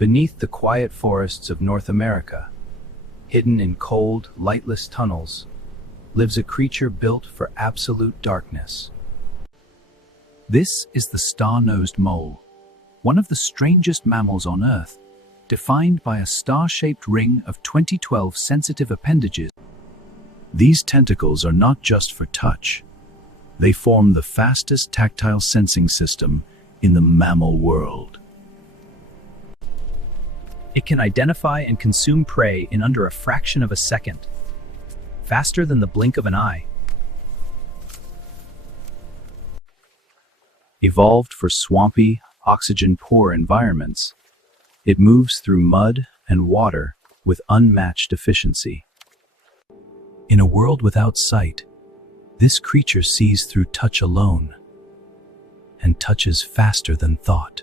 Beneath the quiet forests of North America, hidden in cold, lightless tunnels, lives a creature built for absolute darkness. This is the star-nosed mole, one of the strangest mammals on Earth, defined by a star-shaped ring of 2012 sensitive appendages. These tentacles are not just for touch. They form the fastest tactile sensing system in the mammal world. It can identify and consume prey in under a fraction of a second, faster than the blink of an eye. Evolved for swampy, oxygen-poor environments, it moves through mud and water with unmatched efficiency. In a world without sight, this creature sees through touch alone, and touches faster than thought.